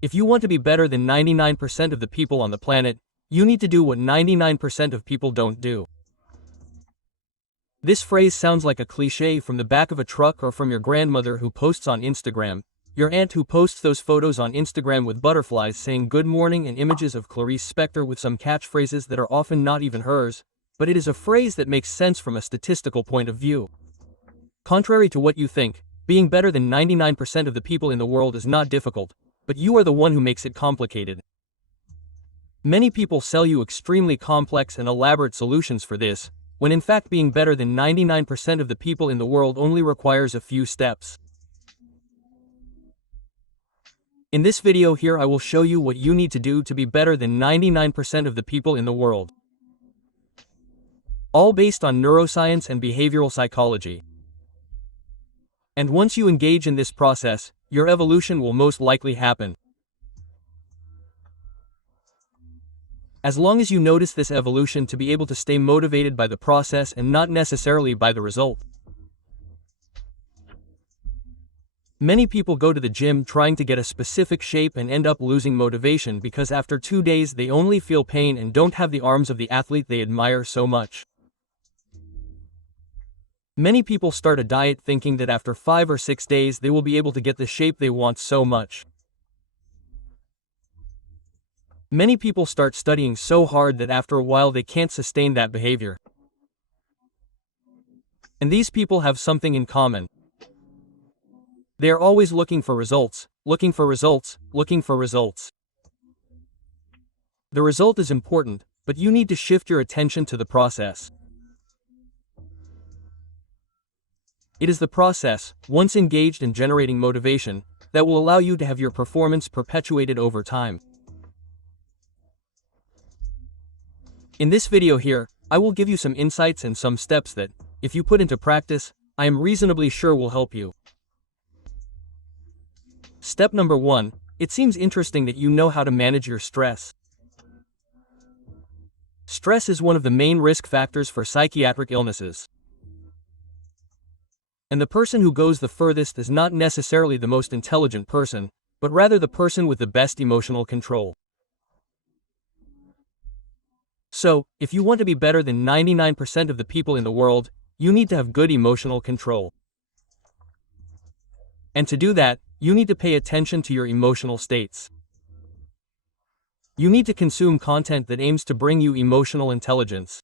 If you want to be better than 99% of the people on the planet, you need to do what 99% of people don't do. This phrase sounds like a cliché from the back of a truck or from your grandmother who posts on Instagram, your aunt who posts those photos on Instagram with butterflies saying good morning and images of Clarice Spector with some catchphrases that are often not even hers, but it is a phrase that makes sense from a statistical point of view. Contrary to what you think, being better than 99% of the people in the world is not difficult, but you are the one who makes it complicated. Many people sell you extremely complex and elaborate solutions for this, when in fact being better than 99% of the people in the world only requires a few steps. In this video here I will show you what you need to do to be better than 99% of the people in the world. All based on neuroscience and behavioral psychology. And once you engage in this process, your evolution will most likely happen. As long as you notice this evolution to be able to stay motivated by the process and not necessarily by the result. Many people go to the gym trying to get a specific shape and end up losing motivation because after 2 days they only feel pain and don't have the arms of the athlete they admire so much. Many people start a diet thinking that after 5 or 6 days they will be able to get the shape they want so much. Many people start studying so hard that after a while they can't sustain that behavior. And these people have something in common. They are always looking for results, looking for results, looking for results. The result is important, but you need to shift your attention to the process. It is the process, once engaged in generating motivation, that will allow you to have your performance perpetuated over time. In this video here, I will give you some insights and some steps that, if you put into practice, I am reasonably sure will help you. Step number 1, it seems interesting that you know how to manage your stress. Stress is one of the main risk factors for psychiatric illnesses. And the person who goes the furthest is not necessarily the most intelligent person, but rather the person with the best emotional control. So, if you want to be better than 99% of the people in the world, you need to have good emotional control. And to do that, you need to pay attention to your emotional states. You need to consume content that aims to bring you emotional intelligence.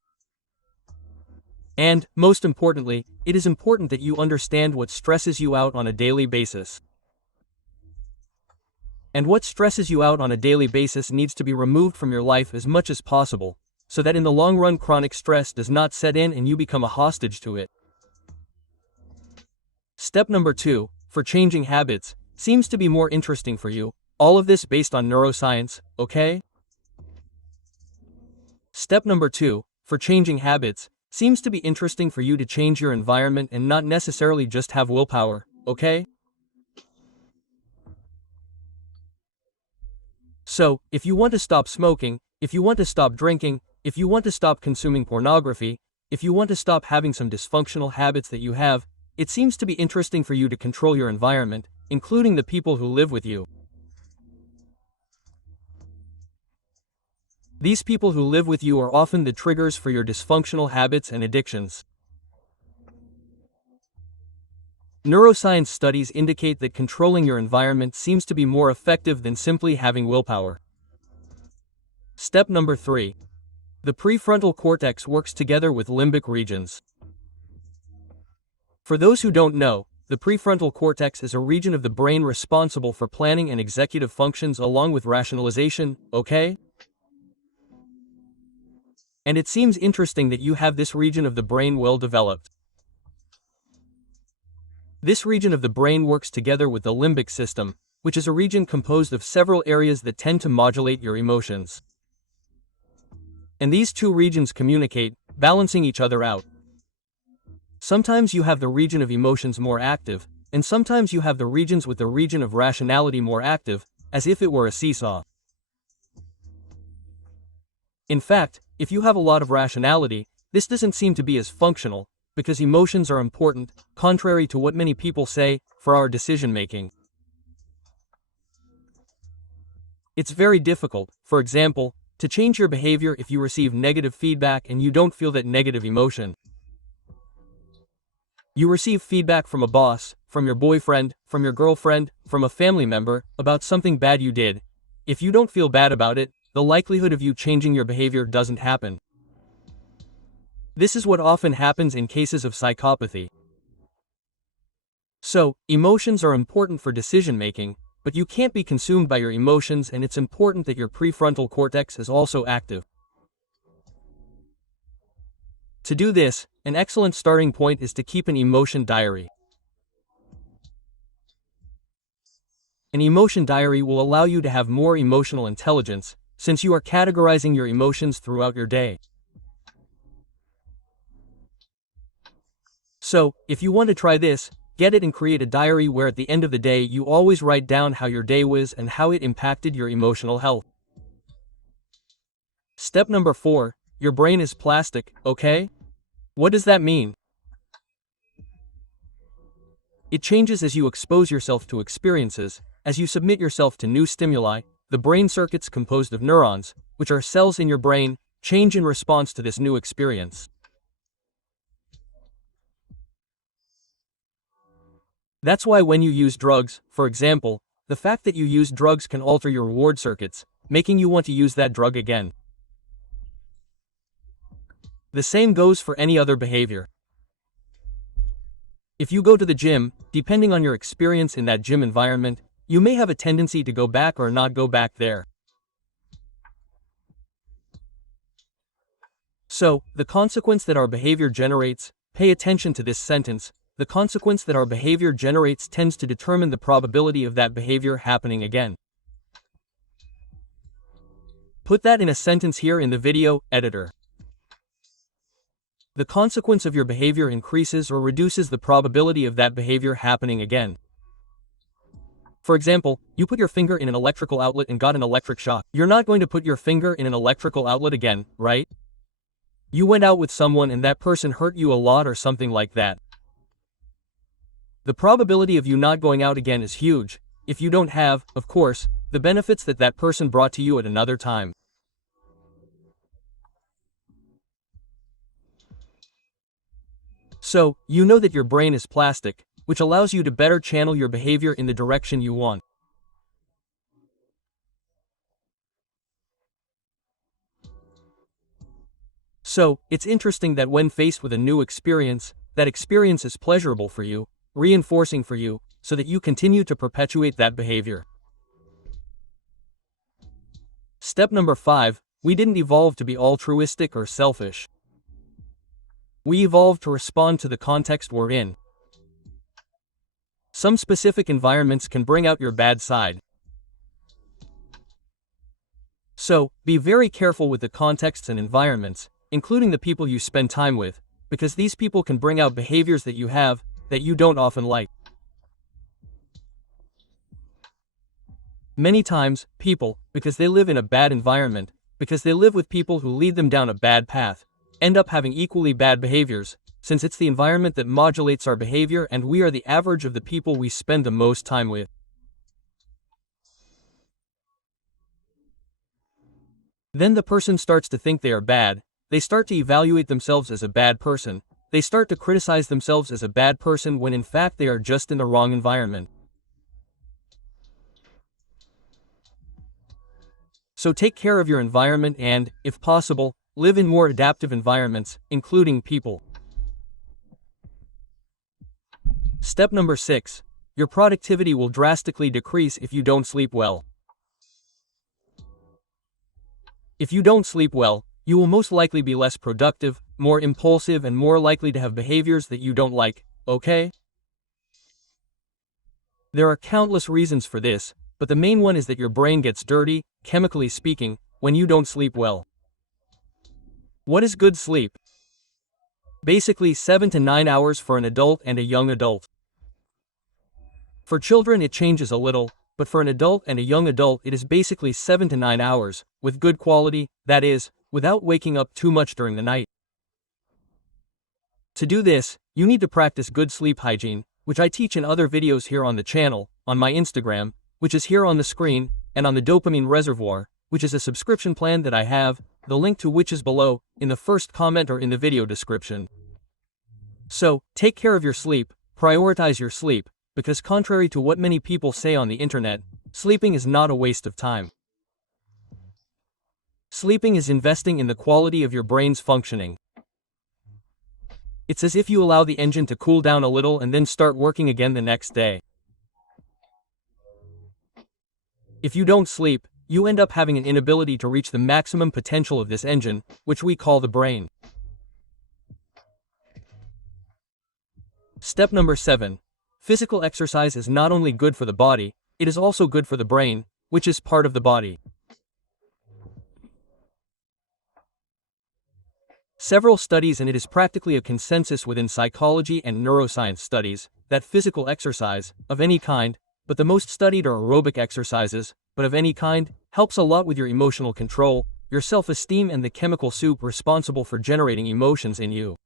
And, most importantly, it is important that you understand what stresses you out on a daily basis. And what stresses you out on a daily basis needs to be removed from your life as much as possible, so that in the long run chronic stress does not set in and you become a hostage to it. Step number 2, for changing habits, seems to be more interesting for you, all of this based on neuroscience, okay? Step number 2, for changing habits, seems to be interesting for you to change your environment and not necessarily just have willpower, okay? So, if you want to stop smoking, if you want to stop drinking, if you want to stop consuming pornography, if you want to stop having some dysfunctional habits that you have, it seems to be interesting for you to control your environment, including the people who live with you. These people who live with you are often the triggers for your dysfunctional habits and addictions. Neuroscience studies indicate that controlling your environment seems to be more effective than simply having willpower. Step number 3. The prefrontal cortex works together with limbic regions. For those who don't know, the prefrontal cortex is a region of the brain responsible for planning and executive functions along with rationalization, okay? And it seems interesting that you have this region of the brain well developed. This region of the brain works together with the limbic system, which is a region composed of several areas that tend to modulate your emotions. And these two regions communicate, balancing each other out. Sometimes you have the region of emotions more active, and sometimes you have the regions with the region of rationality more active, as if it were a seesaw. In fact, if you have a lot of rationality, this doesn't seem to be as functional, because emotions are important, contrary to what many people say, for our decision-making. It's very difficult, for example, to change your behavior if you receive negative feedback and you don't feel that negative emotion. You receive feedback from a boss, from your boyfriend, from your girlfriend, from a family member, about something bad you did. If you don't feel bad about it, the likelihood of you changing your behavior doesn't happen. This is what often happens in cases of psychopathy. So, emotions are important for decision making, but you can't be consumed by your emotions, and it's important that your prefrontal cortex is also active. To do this, an excellent starting point is to keep an emotion diary. An emotion diary will allow you to have more emotional intelligence, since you are categorizing your emotions throughout your day. So, if you want to try this, get it and create a diary where at the end of the day you always write down how your day was and how it impacted your emotional health. Step number 4, your brain is plastic, okay? What does that mean? It changes as you expose yourself to experiences. As you submit yourself to new stimuli, the brain circuits composed of neurons, which are cells in your brain, change in response to this new experience. That's why when you use drugs, for example, the fact that you use drugs can alter your reward circuits, making you want to use that drug again. The same goes for any other behavior. If you go to the gym, depending on your experience in that gym environment, you may have a tendency to go back or not go back there. So, the consequence that our behavior generates, pay attention to this sentence, the consequence that our behavior generates tends to determine the probability of that behavior happening again. Put that in a sentence here in the video, editor. The consequence of your behavior increases or reduces the probability of that behavior happening again. For example, you put your finger in an electrical outlet and got an electric shock. You're not going to put your finger in an electrical outlet again, right? You went out with someone and that person hurt you a lot or something like that. The probability of you not going out again is huge, if you don't have, of course, the benefits that that person brought to you at another time. So, you know that your brain is plastic, which allows you to better channel your behavior in the direction you want. So, it's interesting that when faced with a new experience, that experience is pleasurable for you, reinforcing for you, so that you continue to perpetuate that behavior. Step number 5, we didn't evolve to be altruistic or selfish. We evolved to respond to the context we're in. Some specific environments can bring out your bad side. So, be very careful with the contexts and environments, including the people you spend time with, because these people can bring out behaviors that you have, that you don't often like. Many times, people, because they live in a bad environment, because they live with people who lead them down a bad path, end up having equally bad behaviors, since it's the environment that modulates our behavior and we are the average of the people we spend the most time with. Then the person starts to think they are bad, they start to evaluate themselves as a bad person, they start to criticize themselves as a bad person when in fact they are just in the wrong environment. So take care of your environment and, if possible, live in more adaptive environments, including people. Step number 6. Your productivity will drastically decrease if you don't sleep well. If you don't sleep well, you will most likely be less productive, more impulsive, and more likely to have behaviors that you don't like, okay? There are countless reasons for this, but the main one is that your brain gets dirty, chemically speaking, when you don't sleep well. What is good sleep? Basically 7 to 9 hours for an adult and a young adult. For children it changes a little, but for an adult and a young adult it is basically 7 to 9 hours, with good quality, that is, without waking up too much during the night. To do this, you need to practice good sleep hygiene, which I teach in other videos here on the channel, on my Instagram, which is here on the screen, and on the dopamine reservoir, which is a subscription plan that I have, the link to which is below, in the first comment or in the video description. So, take care of your sleep, prioritize your sleep, because contrary to what many people say on the internet, sleeping is not a waste of time. Sleeping is investing in the quality of your brain's functioning. It's as if you allow the engine to cool down a little and then start working again the next day. If you don't sleep, you end up having an inability to reach the maximum potential of this engine, which we call the brain. Step number 7. Physical exercise is not only good for the body, it is also good for the brain, which is part of the body. Several studies, and it is practically a consensus within psychology and neuroscience studies, that physical exercise, of any kind, but the most studied are aerobic exercises, but of any kind, helps a lot with your emotional control, your self-esteem, and the chemical soup responsible for generating emotions in you.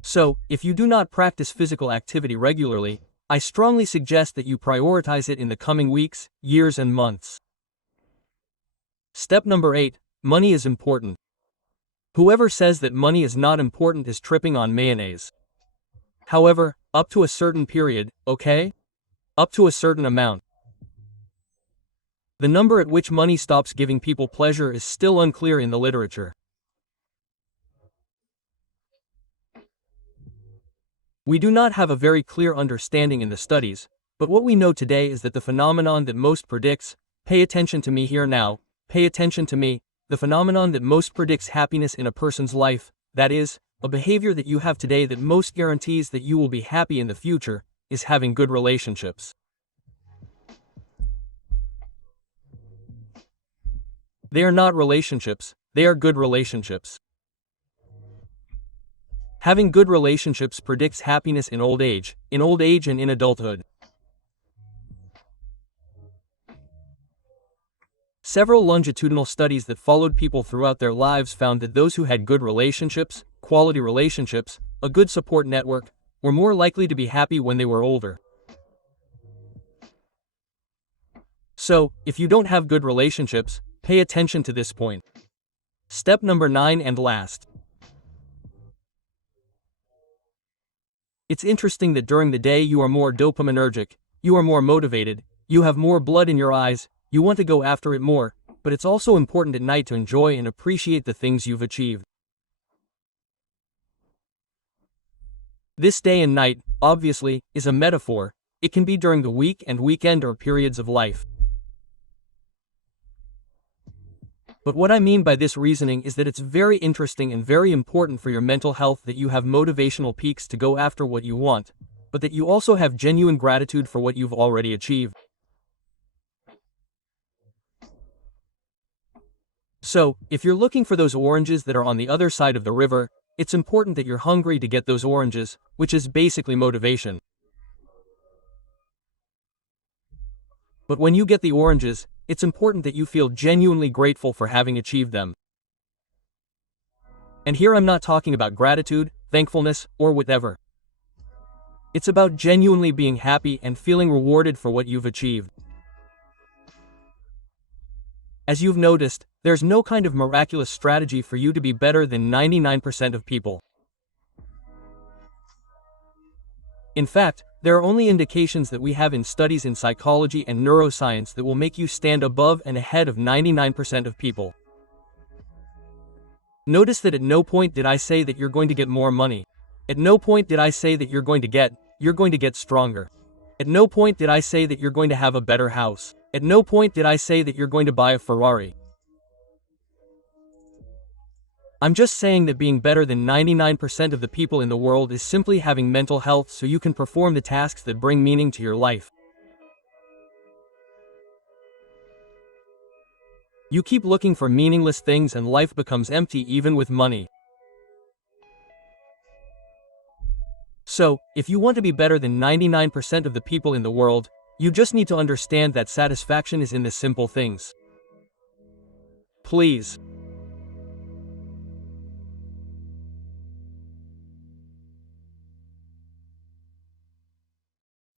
So, if you do not practice physical activity regularly, I strongly suggest that you prioritize it in the coming weeks, years, and months. Step number 8. Money is important. Whoever says that money is not important is tripping on mayonnaise. However, up to a certain period, okay? Up to a certain amount. The number at which money stops giving people pleasure is still unclear in the literature. We do not have a very clear understanding in the studies, but what we know today is that the phenomenon that most predicts, pay attention to me here now, pay attention to me, the phenomenon that most predicts happiness in a person's life, that is, a behavior that you have today that most guarantees that you will be happy in the future, is having good relationships. They are not relationships, they are good relationships. Having good relationships predicts happiness in old age and in adulthood. Several longitudinal studies that followed people throughout their lives found that those who had good relationships, quality relationships, a good support network, were more likely to be happy when they were older. So, if you don't have good relationships, pay attention to this point. Step number 9 and last. It's interesting that during the day you are more dopaminergic, you are more motivated, you have more blood in your eyes, you want to go after it more, but it's also important at night to enjoy and appreciate the things you've achieved. This day and night, obviously, is a metaphor. It can be during the week and weekend or periods of life. But what I mean by this reasoning is that it's very interesting and very important for your mental health that you have motivational peaks to go after what you want, but that you also have genuine gratitude for what you've already achieved. So, if you're looking for those oranges that are on the other side of the river, it's important that you're hungry to get those oranges, which is basically motivation. But when you get the oranges, it's important that you feel genuinely grateful for having achieved them. And here I'm not talking about gratitude, thankfulness, or whatever. It's about genuinely being happy and feeling rewarded for what you've achieved. As you've noticed, there's no kind of miraculous strategy for you to be better than 99% of people. In fact, there are only indications that we have in studies in psychology and neuroscience that will make you stand above and ahead of 99% of people. Notice that at no point did I say that you're going to get more money. At no point did I say that you're going to get stronger. At no point did I say that you're going to have a better house. At no point did I say that you're going to buy a Ferrari. I'm just saying that being better than 99% of the people in the world is simply having mental health so you can perform the tasks that bring meaning to your life. You keep looking for meaningless things and life becomes empty even with money. So, if you want to be better than 99% of the people in the world, you just need to understand that satisfaction is in the simple things. Please.